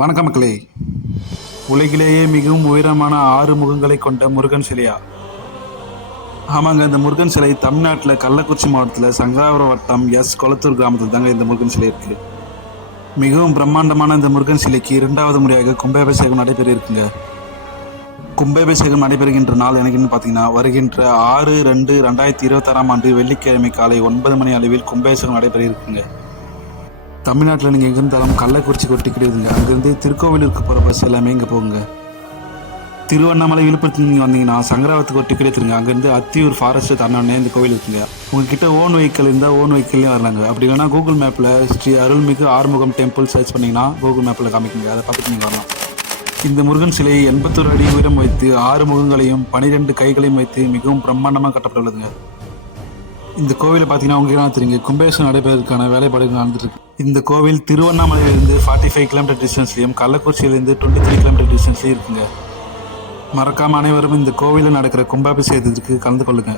வணக்கம் மக்களே. உலகிலேயே மிகவும் உயரமான 6 முகங்களை கொண்ட முருகன் சிலையா? ஆமாங்க, இந்த முருகன் சிலை தமிழ்நாட்டில் கள்ளக்குறிச்சி மாவட்டத்தில் சங்கராபுரம் வட்டம் கொளத்தூர் கிராமத்தில் தாங்க இந்த முருகன் சிலை இருக்கு. மிகவும் பிரம்மாண்டமான இந்த முருகன் சிலைக்கு 2வது முறையாக கும்பாபிஷேகம் நடைபெற இருக்குங்க. கும்பாபிஷேகம் நடைபெறுகின்ற நாள் எனக்குன்னு பார்த்தீங்கன்னா வருகின்ற 6/2/2026 ஆண்டு வெள்ளிக்கிழமை காலை 9 மணி அளவில் கும்பாபிஷேகம் நடைபெற இருக்குங்க. தமிழ்நாட்டில் நீங்கள் எங்கே இருந்தாலும் கள்ளக்குறிச்சி கொட்டி கிடையாதுங்க. அங்கேருந்து திருக்கோவிலூருக்கு போகிற பஸ் எல்லாமே இங்கே போகுங்க. திருவண்ணாமலை விழுப்புரத்தில் நீங்கள் வந்தீங்கன்னா சங்கராபத்துக்கு ஒரு டிக்கெட் எடுத்துருங்க. அங்கேருந்து அத்தியூர் ஃபாரஸ்ட் தாண்டோடனே இந்த கோவில் இருக்குங்க. உங்ககிட்ட ஓன் வெஹிக்கிள் இருந்தால் ஓன் வெஹிக்கிள்லேயும் வரலாங்க. அப்படி இல்லைனா கூகுள் மேப்பில் ஸ்ரீ அருள்மிகு ஆறுமுகம் டெம்பிள் சர்ச் பண்ணிங்கன்னா கூகுள் மேப்பில் காமிக்குங்க. அதை பார்த்துட்டு நீங்கள் வரலாம். இந்த முருகன் சிலை 81 அடி உயரம் வைத்து 6 முகங்களையும் 12 கைகளையும் வைத்து மிகவும் பிரம்மாண்டமாக கட்டப்பட்டுள்ளதுங்க. இந்த கோவிலை பார்த்தீங்கன்னா உங்களுக்கு தெரியுங்க, கும்பாபிஷேகம் நடைபெறுவதற்கான வேலைப்பாடுகள் நடந்துட்டு இருக்கு. இந்த கோவில் திருவண்ணாமலையிலிருந்து 45 கிலோமீட்டர் டிஸ்டன்ஸ்லையும் கள்ளக்குறிச்சியிலிருந்து 23 கிலோமீட்டர் டிஸ்டன்ஸ்லையும் இருக்குங்க. மறக்காம அனைவரும் இந்த கோவிலில் நடக்கிற கும்பாபிஷேகத்திற்கு கலந்து கொள்ளுங்க.